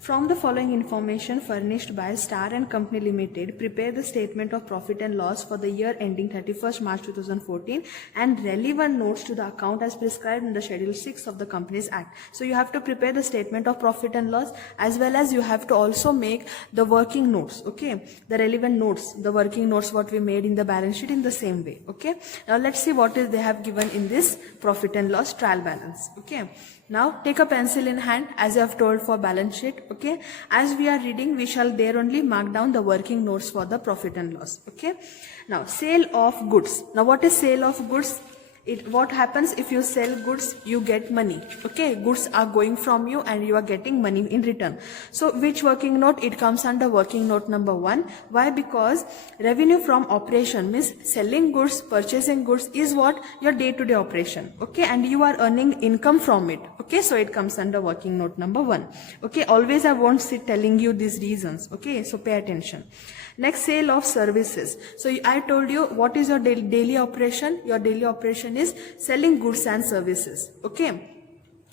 From the following information furnished by Star and Company Limited, prepare the statement of profit and loss for the year ending 31st March 2014 and relevant notes to the account as prescribed in the Schedule 6 of the Companies Act. So you have to prepare the statement of profit and loss, as well as you have to also make the working notes, okay? The relevant notes, the working notes what we made in the balance sheet in the same way, okay? Now let's see what is they have given in this profit and loss trial balance, okay? Now take a pencil in hand as I have told for balance sheet, okay? As we are reading, we shall there only mark down the working notes for the profit and loss, okay? Now sale of goods. Now what is sale of goods? What happens if you sell goods, you get money, okay? Goods are going from you and you are getting money in return. So which working note? It comes under working note number 1. Why? Because revenue from operation means selling goods, purchasing goods is what? Your day-to-day operation, okay? And you are earning income from it, okay? So it comes under working note number 1, okay? Always I won't sit telling you these reasons, okay? So pay attention. Next, sale of services. So I told you what is your daily operation. Your daily operation is selling goods and services, okay?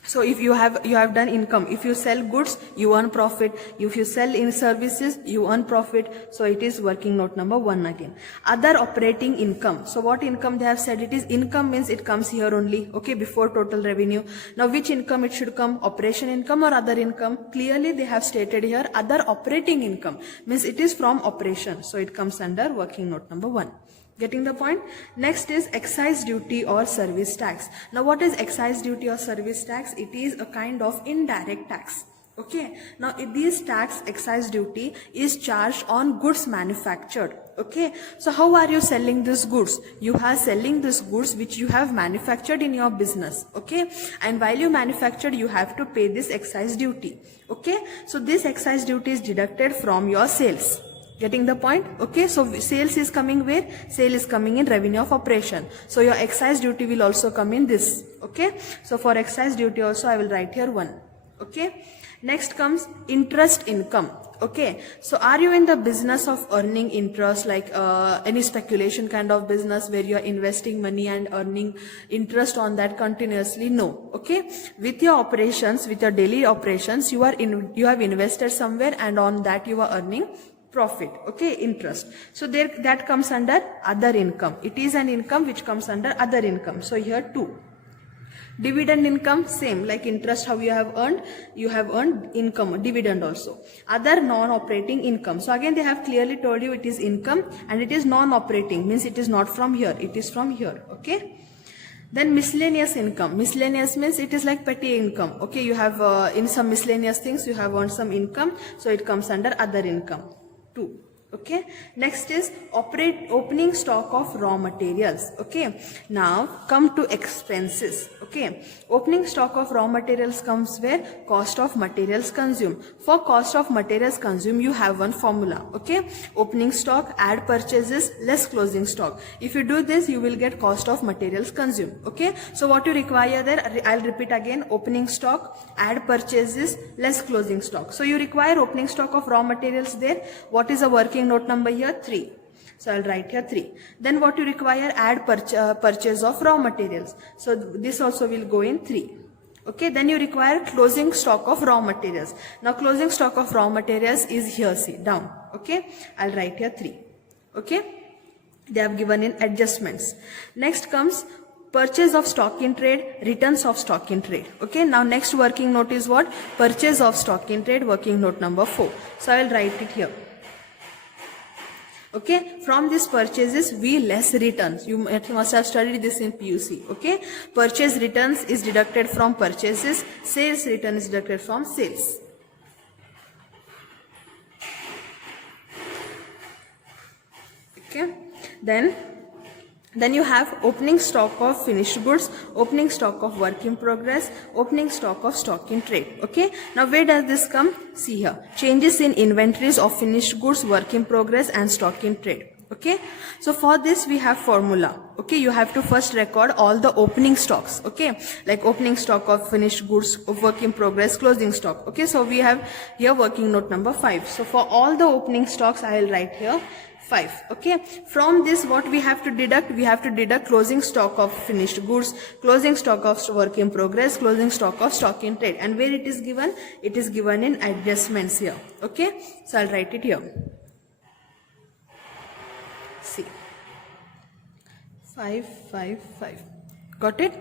So if you have done income, if you sell goods, you earn profit. If you sell in services, you earn profit. So it is working note number 1 again. Other operating income. So what income they have said? It is income means it comes here only, okay, before total revenue. Now which income it should come? Operation income or other income? Clearly they have stated here other operating income means it is from operation. So it comes under working note number 1. Getting the point? Next is excise duty or service tax. Now what is excise duty or service tax? It is a kind of indirect tax. Okay. Now this tax, excise duty, is charged on goods manufactured. Okay. So how are you selling these goods? You are selling these goods which you have manufactured in your business. Okay. And while you manufactured, you have to pay this excise duty. Okay. So this excise duty is deducted from your sales. Getting the point? Okay, so sales is coming where? Sale is coming in revenue of operation. So your excise duty will also come in this. Okay, so for excise duty also I will write here 1. Okay, next comes interest income. Okay, so are you in the business of earning interest, like any speculation kind of business where you are investing money and earning interest on that continuously? No. Okay, with your operations, with your daily operations, you have invested somewhere and on that you are earning profit, okay, interest. So there that comes under other income. It is an income which comes under other income. So here 2. Dividend income, same like interest how you have earned income, dividend also. Other non-operating income. So again they have clearly told you it is income and it is non-operating, means it is not from here, it is from here, okay. Then miscellaneous income. Miscellaneous means it is like petty income, okay. You have in some miscellaneous things you have earned some income, so it comes under other income. 2. Okay, next is opening stock of raw materials. Okay, now come to expenses. Okay, opening stock of raw materials comes where? Cost of materials consumed. For cost of materials consumed, you have one formula. Okay, opening stock, add purchases, less closing stock. If you do this, you will get cost of materials consumed. Okay, so what you require there, I'll repeat again: opening stock, add purchases, less closing stock. So you require opening stock of raw materials there. What is a working note number here? 3. So I'll write here 3. Then what you require? Add purchase of raw materials. So this also will go in 3. Okay, then you require closing stock of raw materials. Now closing stock of raw materials is here, see, down. Okay, I'll write here 3. Okay, they have given in adjustments. Next comes purchase of stock in trade, returns of stock in trade. Okay, now next working note is what? Purchase of stock in trade, working note number 4. So I will write it here. Okay, from these purchases we less returns. You must have studied this in PUC. Okay, purchase returns is deducted from purchases, sales return is deducted from sales. Okay, then you have opening stock of finished goods, opening stock of work in progress, opening stock of stock in trade. Okay, now where does this come? See here, changes in inventories of finished goods, work in progress and stock in trade. Okay, so for this we have formula. Okay, you have to first record all the opening stocks. Okay, like opening stock of finished goods, of work in progress, closing stock. Okay, so we have here working note number 5. So for all the opening stocks, I will write here 5. Okay, from this what we have to deduct? We have to deduct closing stock of finished goods, closing stock of work in progress, closing stock of stock in trade. And where it is given? It is given in adjustments here. Okay, so I'll write it here. See, 5, 5, 5. Got it?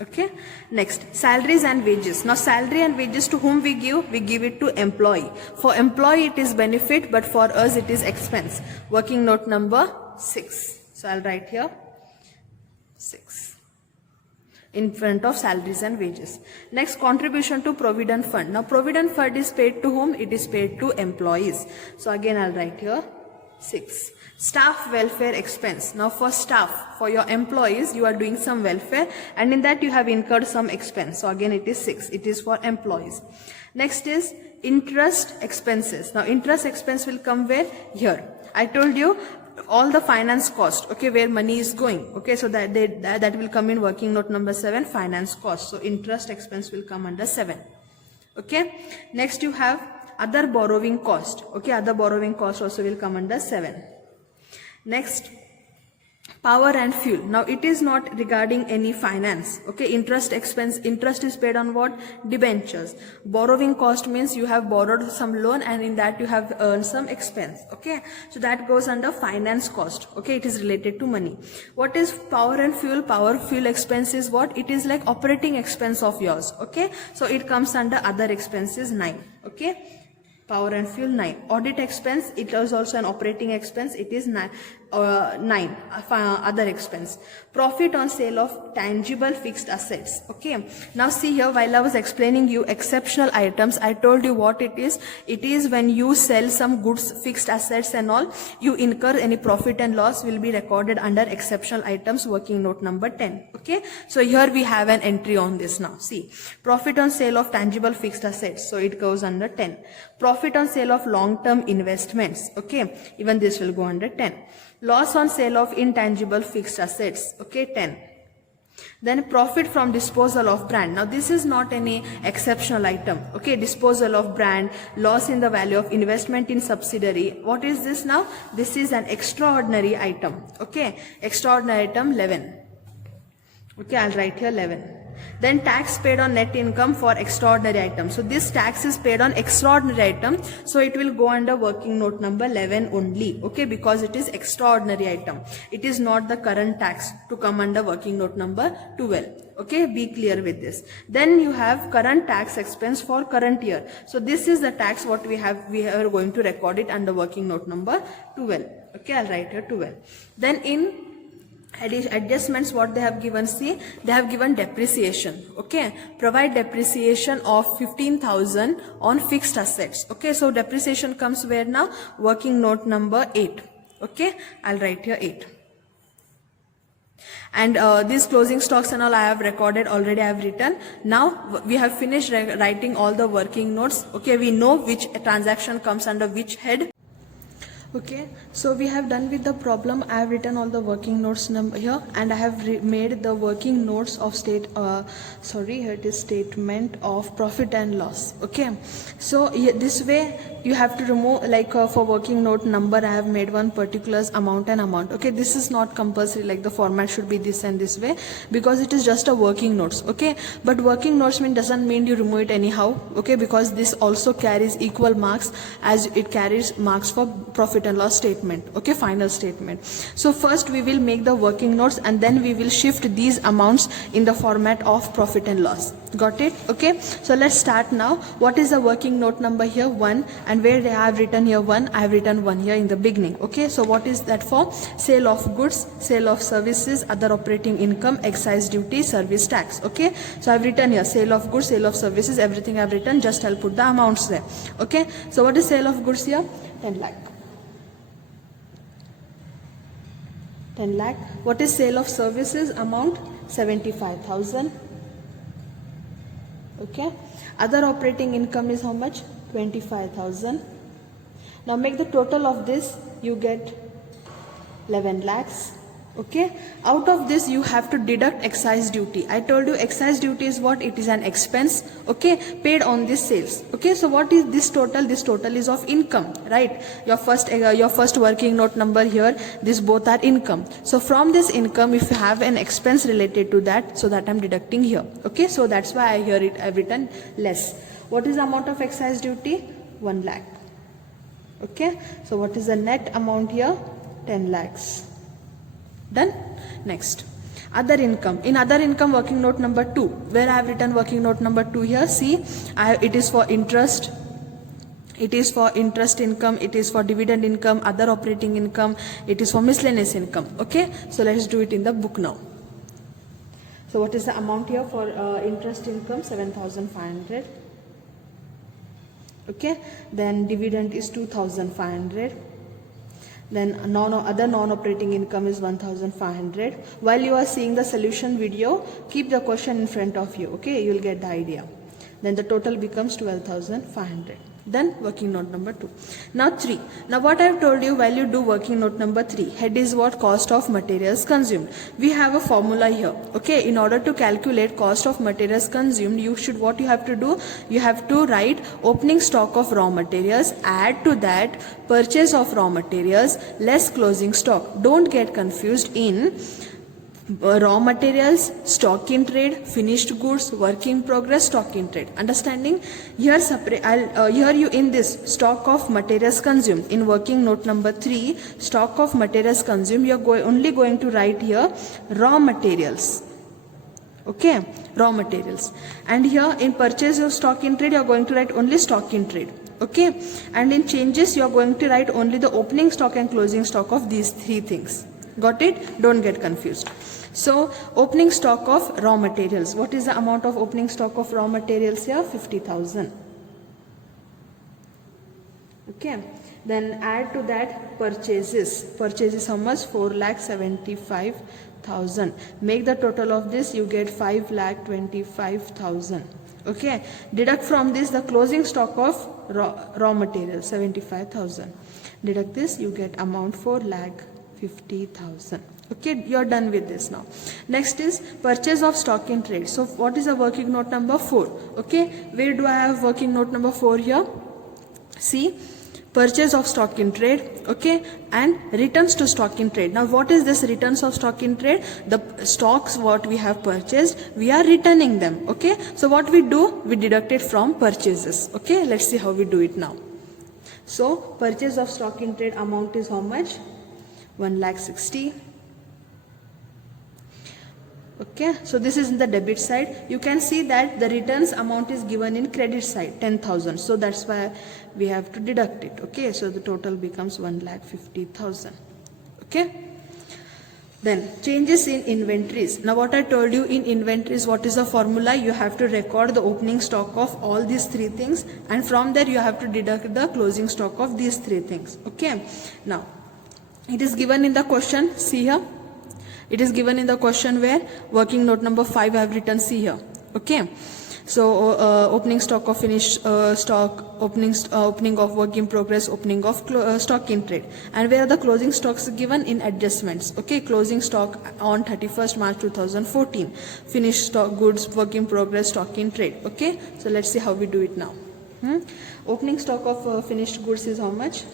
Okay. Next, salaries and wages. Now, salary and wages to whom we give? We give it to employee. For employee, it is benefit, but for us, it is expense. Working note number 6. So, I'll write here 6 in front of salaries and wages. Next, contribution to provident fund. Now, provident fund is paid to whom? It is paid to employees. So, again, I'll write here 6. Staff welfare expense. Now for staff, for your employees, you are doing some welfare and in that you have incurred some expense. So again it is 6. It is for employees. Next is interest expenses. Now interest expense will come where? Here. I told you all the finance cost, okay, where money is going. Okay, so that will come in working note number 7, finance cost. So interest expense will come under 7. Okay. Next you have other borrowing cost. Okay, other borrowing cost also will come under 7. Next, power and fuel. Now it is not regarding any finance. Okay, interest expense, interest is paid on what? Debentures. Borrowing cost means you have borrowed some loan and in that you have earned some expense. Okay, so that goes under finance cost. Okay, it is related to money. What is power and fuel? Power fuel expense is what? It is like operating expense of yours. Okay, so it comes under other expenses 9. Okay, power and fuel 9. Audit expense, it is also an operating expense. It is 9. Other expense. Profit on sale of tangible fixed assets. Okay. Now see here, while I was explaining you exceptional items, I told you what it is. It is when you sell some goods, fixed assets and all, you incur any profit and loss will be recorded under exceptional items, working note number 10. Okay. So here we have an entry on this now. See, profit on sale of tangible fixed assets. So it goes under 10. Profit on sale of long-term investments. Okay. Even this will go under 10. Loss on sale of intangible fixed assets. Okay, 10. Then profit from disposal of brand. Now this is not any exceptional item. Okay, disposal of brand, loss in the value of investment in subsidiary. What is this now? This is an extraordinary item. Okay, extraordinary item 11. Okay, I'll write here 11. Then tax paid on net income for extraordinary item. So this tax is paid on extraordinary item. So it will go under working note number 11 only. Okay, because it is extraordinary item. It is not the current tax to come under working note number 12. Okay, be clear with this. Then you have current tax expense for current year. So this is the tax what we have. We are going to record it under working note number 12. Okay, I'll write here 12. Then in adjustments, what they have given, see, they have given depreciation. Okay, provide depreciation of 15,000 on fixed assets. Okay, so depreciation comes where now? Working note number 8. Okay, I'll write here 8. And these closing stocks and all I have recorded already, I have written. Now we have finished writing all the working notes. Okay, we know which transaction comes under which head. Okay, so we have done with the problem. I have written all the working notes number here and I have made the working notes of here it is statement of profit and loss. Okay, so this way you have to remove, like for working note number I have made one particular amount and amount. Okay, this is not compulsory, like the format should be this and this way because it is just a working notes. Okay, but working notes doesn't mean you remove it anyhow. Okay, because this also carries equal marks as it carries marks for profit and loss statement. Okay, final statement. So first we will make the working notes and then we will shift these amounts in the format of profit and loss. Got it? Okay, so let's start now. What is the working note number here? 1. And where I have written here 1, I have written 1 here in the beginning. Okay, so what is that for? Sale of goods, sale of services, other operating income, excise duty, service tax. Okay, so I have written here sale of goods, sale of services, everything I have written, just I'll put the amounts there. Okay, so what is sale of goods here? 10 lakh. 10 lakh. What is sale of services? Amount 75,000. Okay. Other operating income is how much? 25,000. Now make the total of this. You get 11 lakhs. Okay, out of this you have to deduct excise duty. I told you excise duty is what? It is an expense, okay, paid on this sales. Okay, so what is this total? This total is of income, right? Your first working note number here, this both are income. So from this income, if you have an expense related to that, so that I'm deducting here. Okay, so that's why I've written less. What is the amount of excise duty? 1 lakh. Okay, so what is the net amount here? 10 lakhs. Done. Next, other income. In other income, working note number 2, where I have written working note number 2 here. See, it is for interest. It is for interest income. It is for dividend income, other operating income. It is for miscellaneous income. Okay, so let's do it in the book now. So what is the amount here for interest income? 7,500. Okay, then dividend is 2,500. Then other non-operating income is 1,500. While you are seeing the solution video, keep the question in front of you. Okay, you will get the idea. Then the total becomes 12,500. Then working note number 2. Now 3. Now what I have told you, while you do working note number 3, head is what? Cost of materials consumed. We have a formula here. Okay, in order to calculate cost of materials consumed, what you have to do? You have to write opening stock of raw materials, add to that purchase of raw materials, less closing stock. Don't get confused in raw materials, stock in trade, finished goods, work in progress, stock in trade. Understanding? Here here you in this stock of materials consumed. In working note number 3, stock of materials consumed, you are only going to write here raw materials. Okay, raw materials. And here in purchase of stock in trade, you are going to write only stock in trade. Okay, and in changes, you are going to write only the opening stock and closing stock of these 3 things. Got it? Don't get confused. So, opening stock of raw materials. What is the amount of opening stock of raw materials here? 50,000. Okay. Then add to that purchases. Purchases how much? 4,75,000. Make the total of this, you get 5,25,000. Okay. Deduct from this the closing stock of raw materials, 75,000. Deduct this, you get amount 4,50,000. Okay, you are done with this now. Next is purchase of stock in trade. So what is the working note number 4? Okay, where do I have working note number 4 here? See, purchase of stock in trade, okay, and returns to stock in trade. Now what is this returns of stock in trade? The stocks what we have purchased, we are returning them. Okay, so what we do? We deduct it from purchases. Okay, let's see how we do it now. So purchase of stock in trade amount is how much? 1,60,000. Okay, so this is in the debit side. You can see that the returns amount is given in credit side, 10,000. So that's why we have to deduct it. Okay, so the total becomes 1,50,000. Okay. Then changes in inventories. Now what I told you in inventories, what is the formula? You have to record the opening stock of all these 3 things, and from there you have to deduct the closing stock of these 3 things. Okay. Now it is given in the question. See here. It is given in the question where working note number 5 I have written, see here. Okay. So opening stock of finished stock, opening of work in progress, opening of stock in trade. And where are the closing stocks given? In adjustments. Okay, closing stock on 31st March 2014. Finished stock goods, work in progress, stock in trade. Okay, so let's see how we do it now. Opening stock of finished goods is how much?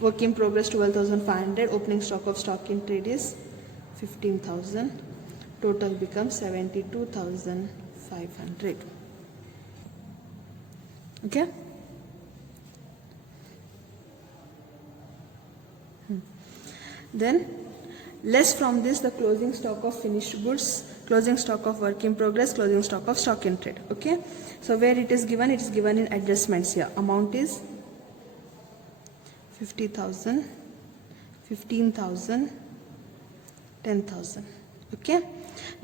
Work in progress 12,500. Opening stock of stock in trade is 15,000. Total becomes 72,500. Okay. Then less from this the closing stock of finished goods, closing stock of work in progress, closing stock of stock in trade. Okay. So where it is given in adjustments here. Amount is 50,000, 15,000, 10,000. Okay.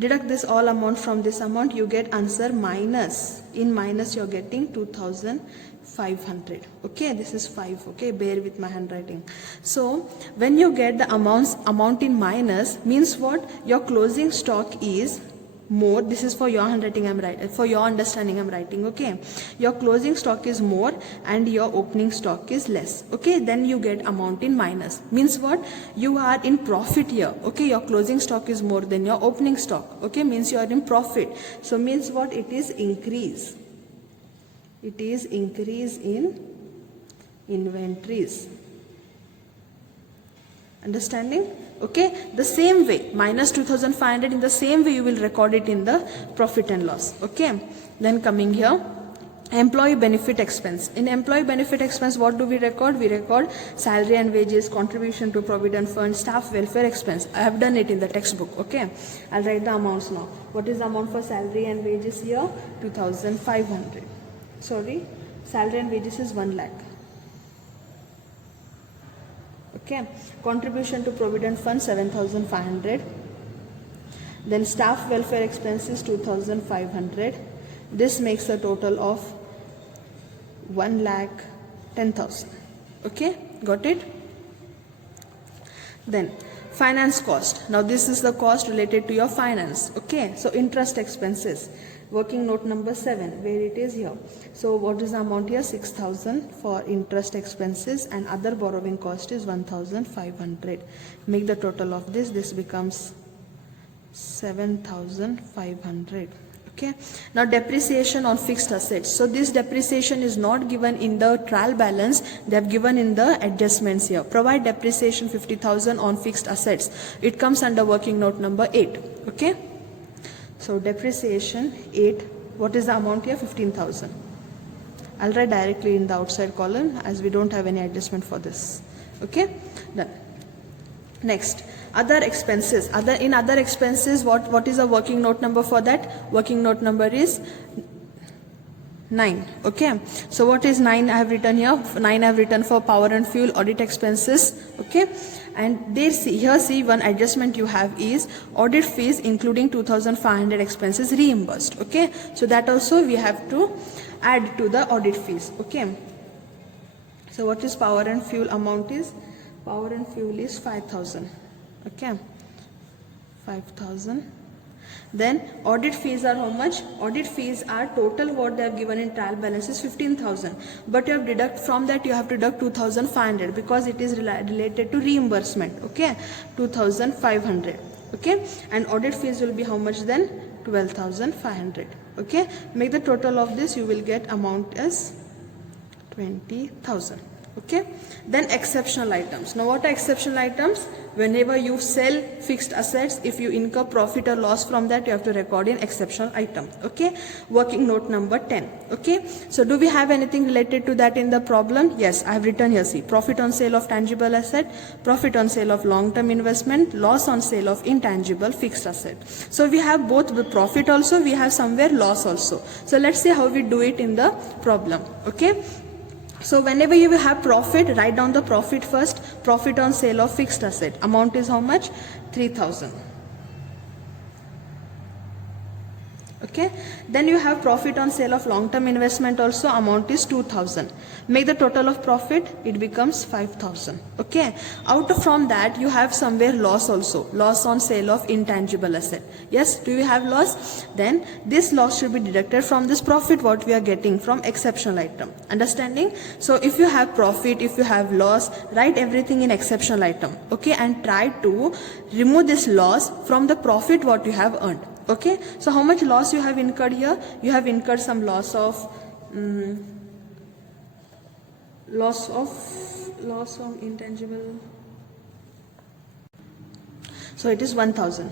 Deduct this all amount from this amount. You get answer minus. In minus you are getting 2,500. Okay. This is 5. Okay. Bear with my handwriting. So when you get the amount in minus, means what? Your closing stock is more, this is for your handwriting I'm writing, for your understanding I'm writing, okay, your closing stock is more and your opening stock is less, okay, then you get amount in minus. Means what? You are in profit here, okay, your closing stock is more than your opening stock, okay, means you are in profit. So means what? It is increase. It is increase in inventories. Understanding? Okay, the same way, minus 2500, in the same way you will record it in the profit and loss. Okay, then coming here, employee benefit expense. In employee benefit expense, what do we record? We record salary and wages, contribution to provident fund, staff welfare expense. I have done it in the textbook. Okay, I'll write the amounts now. What is the amount for salary and wages here? 2500. Sorry, salary and wages is 1 lakh. Okay, contribution to provident fund 7500. Then staff welfare expenses 2500. This makes a total of 1,10,000. Okay, got it? Then finance cost. Now this is the cost related to your finance. Okay, so interest expenses. Working note number 7, where it is here. So what is the amount here? 6,000 for interest expenses, and other borrowing cost is 1,500. Make the total of this. This becomes 7,500. Okay. Now depreciation on fixed assets. So this depreciation is not given in the trial balance. They have given in the adjustments here. Provide depreciation 50,000 on fixed assets. It comes under working note number 8. Okay. So depreciation 8, what is the amount here? 15,000. I'll write directly in the outside column as we don't have any adjustment for this. Okay, done. Next, other expenses. In other expenses, what is the working note number for that? Working note number is 9. Okay, so what is 9 I have written here? 9 I have written for power and fuel, audit expenses. Okay, and see one adjustment you have is audit fees including 2,500 expenses reimbursed. Okay, so that also we have to add to the audit fees. Okay, so what is power and fuel amount is? Power and fuel is 5,000. Okay, 5,000. Then audit fees are how much? Audit fees are total what they have given in trial balance is 15,000. But you have deduct from that, you have to deduct 2,500 because it is related to reimbursement. Okay, 2,500. Okay, and audit fees will be how much then? 12,500. Okay, make the total of this, you will get amount as 20,000. Okay, then exceptional items. Now what are exceptional items? Whenever you sell fixed assets, if you incur profit or loss from that, you have to record in exceptional item. Okay, working note number 10. Okay, so do we have anything related to that in the problem? Yes, I have written here. See, profit on sale of tangible asset, profit on sale of long-term investment, loss on sale of intangible fixed asset. So we have both the profit also, we have somewhere loss also. So let's see how we do it in the problem. Okay, so whenever you will have profit, write down the profit first. Profit on sale of fixed asset. Amount is how much? 3,000. Okay, then you have profit on sale of long-term investment also. Amount is 2,000. Make the total of profit, it becomes 5,000. Okay, out from that you have somewhere loss also. Loss on sale of intangible asset. Yes, do you have loss? Then this loss should be deducted from this profit what we are getting from exceptional item. Understanding? So if you have profit, if you have loss, write everything in exceptional item. Okay, and try to remove this loss from the profit what you have earned. Okay, so how much loss you have incurred here? You have incurred some loss of intangible. So it is 1,000.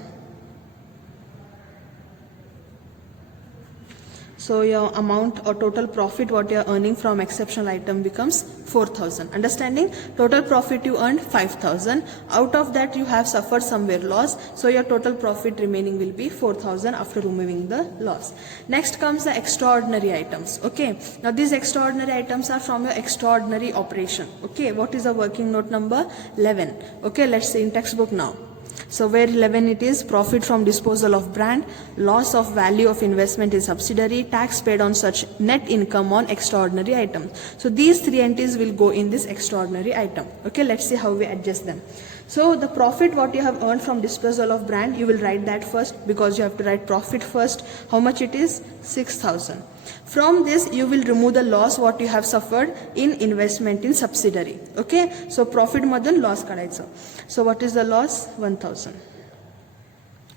So your amount or total profit what you are earning from exceptional item becomes 4,000. Understanding? Total profit you earned 5,000. Out of that you have suffered somewhere loss. So your total profit remaining will be 4,000 after removing the loss. Next comes the extraordinary items. Okay. Now these extraordinary items are from your extraordinary operation. Okay. What is the working note number? 11. Okay. Let's see in textbook now. So where 11 it is profit from disposal of brand, loss of value of investment in subsidiary, tax paid on such net income on extraordinary item. So these three entities will go in this extraordinary item. Okay, let's see how we adjust them. So the profit what you have earned from disposal of brand, you will write that first, because you have to write profit first. How much it is? 6,000. From this you will remove the loss what you have suffered in investment in subsidiary. Okay, so profit madhun loss kadaycha. So what is the loss? 1,000.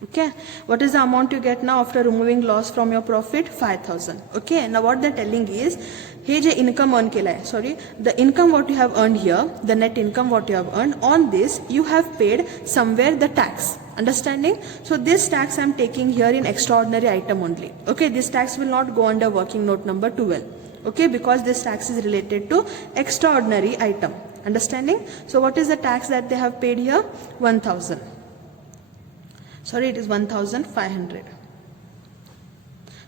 Okay, what is the amount you get now after removing loss from your profit? 5,000. Okay, now what they're telling is, hey J income earn केला है, sorry, the income what you have earned here, the net income what you have earned, on this you have paid somewhere the tax. Understanding? So this tax I am taking here in extraordinary item only. Okay, this tax will not go under working note number 12. Okay, because this tax is related to extraordinary item. Understanding? So what is the tax that they have paid here? 1,000. Sorry, it is 1,500.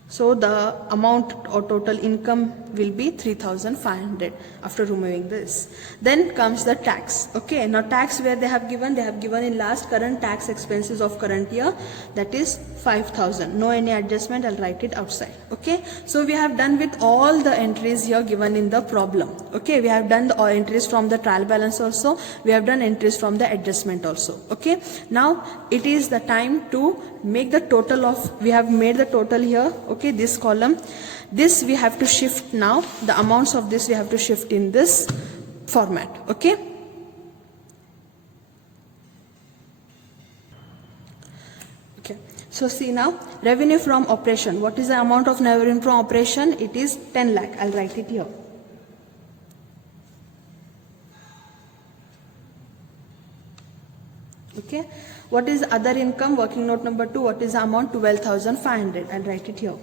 So the amount or total income will be 3,500 after removing this. Then comes the tax. Okay, now tax where they have given in last current tax expenses of current year, that is 5,000. No any adjustment, I'll write it outside. Okay, so we have done with all the entries here given in the problem. Okay, we have done the entries from the trial balance also. We have done entries from the adjustment also. Okay, now it is the time to make the total of, we have made the total here. Okay, this column, this we have to shift now, the amounts of this we have to shift in this format. Okay, okay, so see now, revenue from operation. What is the amount of revenue from operation? It is 10 lakh. I'll write it here. Okay, what is other income? Working note number 2. What is the amount? 12,500. I'll write it here.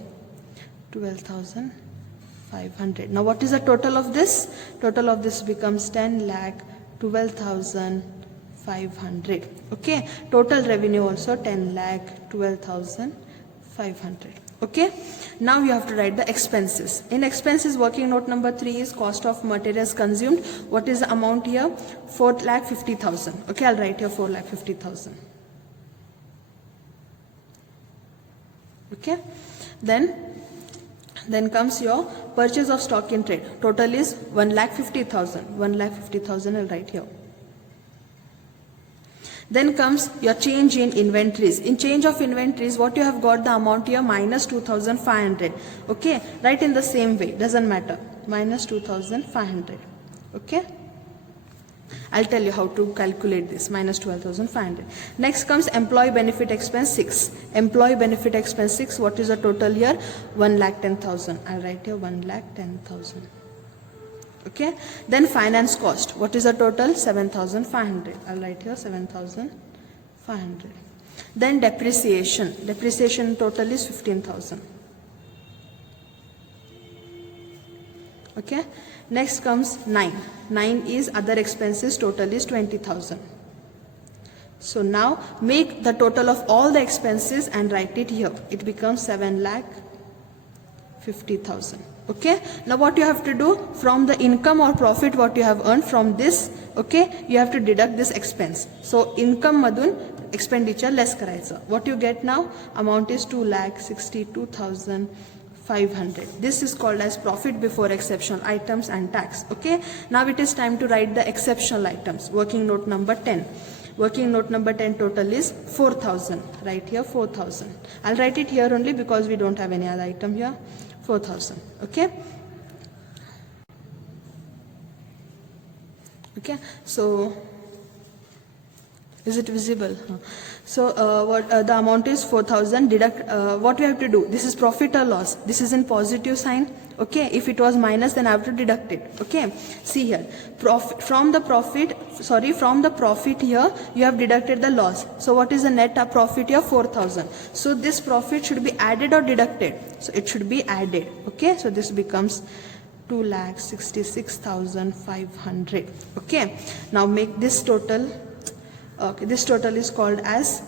12,500. Now what is the total of this? Total of this becomes 10 lakh 12,500. Okay, total revenue also 10 lakh 12,500. Okay, now you have to write the expenses. In expenses, working note number 3 is cost of materials consumed. What is the amount here? 4,50,000. Okay, I'll write here 4,50,000. Okay, then comes your purchase of stock in trade. Total is 1,50,000. 1,50,000 I'll write here. Then comes your change in inventories. In change of inventories, what you have got the amount here? Minus 2,500. Okay, write in the same way, doesn't matter. Minus 2,500. Okay, I'll tell you how to calculate this. Minus 12,500. Next comes employee benefit expense 6. Employee benefit expense 6. What is the total here? 1,10,000. I'll write here 1,10,000. Okay, then finance cost. What is the total? 7,500. I'll write here 7,500. Then depreciation. Depreciation total is 15,000. Okay, next comes 9. 9 is other expenses. Total is 20,000. So now make the total of all the expenses and write it here. It becomes 7,50,000. Okay, now what you have to do, from the income or profit what you have earned from this, okay, you have to deduct this expense. So income madun expenditure less karaycha. What you get now? Amount is 2,62,500. This is called as profit before exceptional items and tax. Okay, now it is time to write the exceptional items. Working note number 10. Working note number 10 total is 4,000. Right here 4,000. I'll write it here only because we don't have any other item here. 4,000. Okay. Okay. So is it visible? So what the amount is 4,000. Deduct what we have to do. This is profit or loss. This is in positive sign. Okay. If it was minus, then I have to deduct it. Okay. See here. From the profit here, you have deducted the loss. So what is the net profit here? 4,000. So this profit should be added or deducted? So it should be added. Okay. So this becomes 2,66,500. Okay. Now make this total. Okay. This total is called as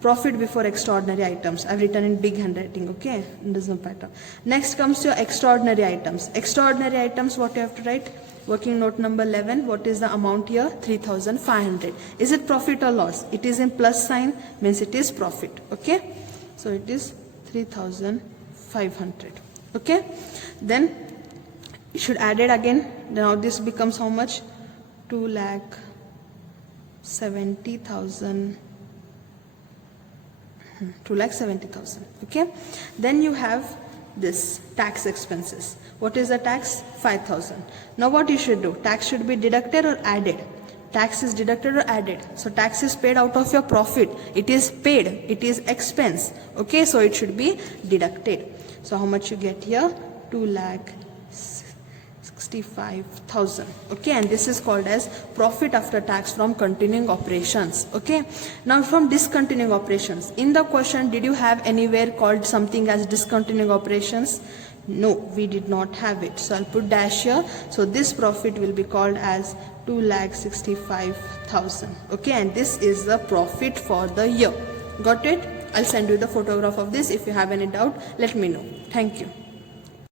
profit before extraordinary items. I've written in big handwriting. Okay. It doesn't matter. Next comes your extraordinary items. Extraordinary items, what you have to write? Working note number 11. What is the amount here? 3,500. Is it profit or loss? It is in plus sign, means it is profit. Okay. So it is 3,500. Okay. Then you should add it again. Now this becomes how much? 2,00,000. 70,000. 2,70,000. Okay, then you have this tax expenses. What is the tax? 5,000. Now what you should do? Tax should be deducted or added? Tax is deducted or added. So tax is paid out of your profit. It is paid. It is expense. Okay, so it should be deducted. So how much you get here? 2,65,000. Okay, and this is called as profit after tax from continuing operations. Okay, now from discontinuing operations, in the question, did you have anywhere called something as discontinuing operations? No, we did not have it. So I'll put dash here. So this profit will be called as 2,65,000. Okay, and this is the profit for the year. Got it? I'll send you the photograph of this. If you have any doubt, let me know. Thank you.